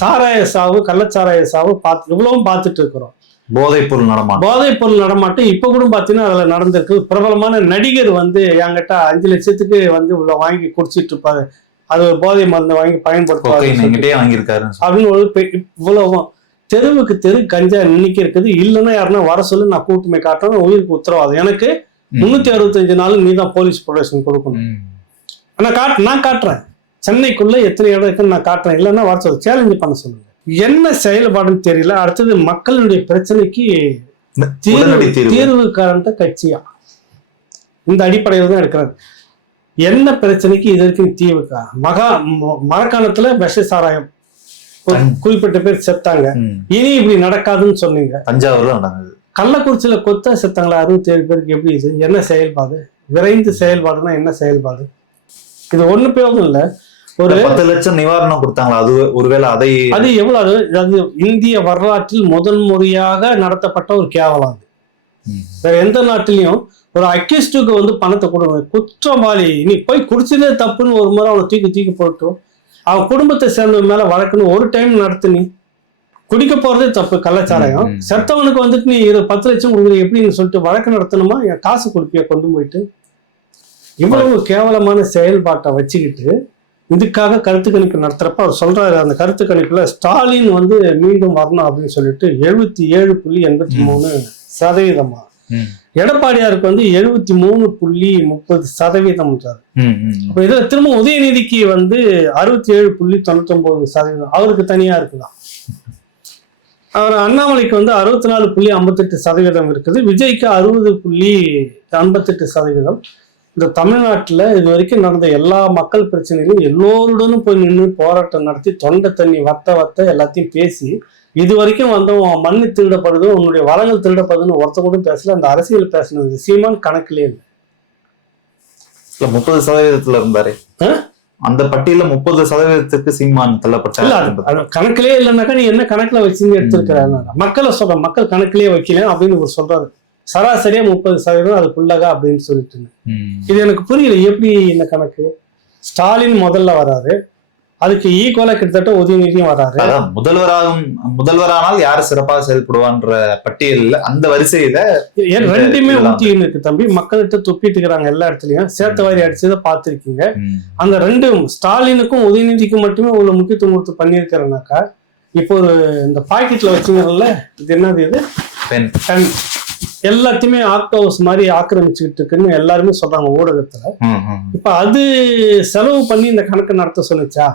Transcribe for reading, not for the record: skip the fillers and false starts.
சாராய சாவு, கள்ளச்சாராய சாவு இவ்வளவும் பார்த்துட்டு இருக்கிறோம். போதைப் பொருள் நடமாட்டம் இப்ப கூட பாத்தீங்கன்னா அதுல நடந்திருக்கு. பிரபலமான நடிகர் வந்து என்கிட்ட 5 லட்சத்துக்கு வந்து இவ்வளவு வாங்கி குடிச்சிட்டு இருப்பாரு, அது ஒரு போதை மருந்து வாங்கி பயன்படுத்துவாரு அப்படின்னு இவ்வளவு தெருவுக்கு தெரு கஞ்சா இன்னைக்கு இருக்குது. இல்லைன்னா யாருன்னா வர சொல்லு, நான் கூட்டுமை காட்டுறேன், உயிருக்கு உத்தரவாதம். எனக்கு 365 நாள் நீ தான் போலீஸ் ப்ரொடெக்ஷன் கொடுக்கணும். நான் காட்டுறேன், சென்னைக்குள்ள எத்தனை இடம் இருக்குன்னு நான் காட்டுறேன். இல்லைன்னா வர சொல்லு, சேலஞ்சு பண்ண சொல்லுங்க. என்ன செயல்பாடுன்னு தெரியல. அடுத்தது மக்களுடைய பிரச்சனைக்கு தீர்வு காண்ற கட்சியா இந்த அடிப்படையில் தான் இருக்கிறது. என்ன பிரச்சனைக்கு இது வரைக்கும் தீவுக்கா? மரக்காணத்துல விஷ சாராயம் குறிப்பிட்ட பேர் செத்தாங்க, இனி இப்படி நடக்காதுன்னு சொன்னீங்க. தஞ்சாவூர்ல நடந்தது. கள்ளக்குறிச்சியில கொத்த செத்தாங்களா 67 பேருக்கு. எப்படி இது என்ன செயல்பாடு? விரைந்து செயல்பாடுனா என்ன செயல்பாடு? இது ஒண்ணு பேரும் இல்ல. ஒரு 10 லட்சம் நிவாரணம் கொடுத்தாங்களா? அது ஒருவேளை அது எவ்வளவு? அது இந்திய வரலாற்றில் முதல் முறையாக நடத்தப்பட்ட ஒரு கேவலம். வேற எந்த நாட்டிலையும் ஒரு அக்யூஸ்டுக்கு வந்து பணத்தை கொடுங்க, குற்றவாளி நீ போய் குடிச்சதே தப்புன்னு ஒரு முறை அவனை தூக்கி போட்டோம், அவன் குடும்பத்தை சேர்ந்த மேல வழக்குன்னு ஒரு டைம் நடத்து. நீ குடிக்க போறதே தப்பு, கள்ளச்சாராயம். செத்தவனுக்கு வந்துட்டு நீ 10 லட்சம் கொடுக்குற எப்படின்னு சொல்லிட்டு வழக்கு நடத்தணுமா? என் காசு கொடுப்பியா கொண்டு போயிட்டு? இவ்வளவு கேவலமான செயல்பாட்டை வச்சுக்கிட்டு இதுக்காக கருத்து கணிப்பு நடத்துறப்ப அவர் சொல்றாரு, அந்த கருத்து கணிப்புல ஸ்டாலின் வந்து மீண்டும் வரணும் அப்படின்னு சொல்லிட்டு 77.83%. எடப்பாடியாருக்கு வந்து 73.30%. அப்ப இதுல திரும்ப உதயநிதிக்கு வந்து 67.99%. அவருக்கு தனியா இருக்குதான். அவர் அண்ணாமலைக்கு வந்து 64.58% இருக்குது. விஜய்க்கு 60.58%. இந்த தமிழ்நாட்டுல இது வரைக்கும் நடந்த எல்லா மக்கள் பிரச்சனைகளும் எல்லோருடனும் போய் நின்று போராட்டம் நடத்தி தொண்டை தண்ணி வத்த எல்லாத்தையும் பேசி இது வரைக்கும் வந்து மண்ணு திருடப்படுது, உன்னுடைய வளங்கள் திருடப்படுதுன்னு ஒருத்த கூட பேசல. அந்த அரசியல் பேசினது சீமான் கணக்கிலே இல்லை. 30% இருந்தாரு அந்த பட்டியல. 30% சீமான் தள்ளப்பட்டார். கணக்கிலே இல்லைன்னாக்கா நீ என்ன கணக்குல வச்சுன்னு எடுத்திருக்கிறாங்க? மக்களை சொல்ற, மக்கள் கணக்கிலேயே வைக்கல அப்படின்னு சொல்றாரு. சராசரியா 30% அதுக்குள்ளக அப்படின்னு சொல்லிட்டு. இது எனக்கு புரியல, எப்படி இந்த கணக்கு? ஸ்டாலின் முதல்ல வராரு, அதுக்கு ஈக்குவலா கிட்டத்தட்ட உதயநிதியும் வராரு. முதல்வரானால் யாரு சிறப்பாக செயல்படுவான்ற பட்டியல் அந்த வரிசையில ரெண்டுமே ஊத்தின்னு இருக்கு தம்பி. மக்கள்கிட்ட துப்பிட்டு இருக்கிறாங்க எல்லா இடத்துலயும். சேர்த்த வாரி அடிச்சதை பார்த்திருக்கீங்க. அந்த ரெண்டும் ஸ்டாலினுக்கும் உதயநிதிக்கும் மட்டுமே இவ்வளவு முக்கியத்துவம் கொடுத்து பண்ணிருக்கிறேனாக்கா, இப்போ ஒரு இந்த பாக்கெட்ல வச்சுங்கல்ல, இது என்னது? இது பென். எல்லாத்தையுமே ஆக்டோஸ் மாதிரி ஆக்கிரமிச்சுக்கிட்டு இருக்குன்னு எல்லாருமே சொல்றாங்க ஊடகத்துல. இப்ப அது செலவு பண்ணி இந்த கணக்கு நடத்த சொல்லிச்சா?